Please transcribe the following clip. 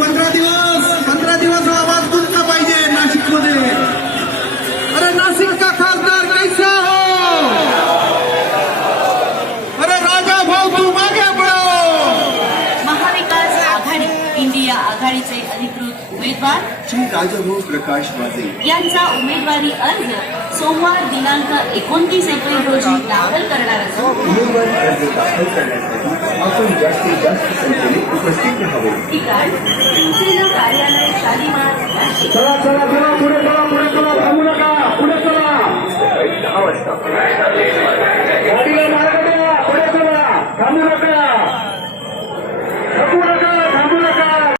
पंधरा दिवस आघाडीचे अधिकृत उमेदवार श्री राजाभाऊ प्रकाश वाजे. यांचा उमेदवारी अर्ज सोमवार दिनांक एकोणतीस एप्रिल रोजी दाखल करणार असून उमेदवारी अर्ज दाखल करण्यासाठी आपण जास्तीत जास्त संख्येने उपस्थित राहावे. ठिकाण शिवसेना कार्यालय शालिमार चला चला चला पुढे चला पुढे चला थांबू नका पुढे चला. दहा वाजता.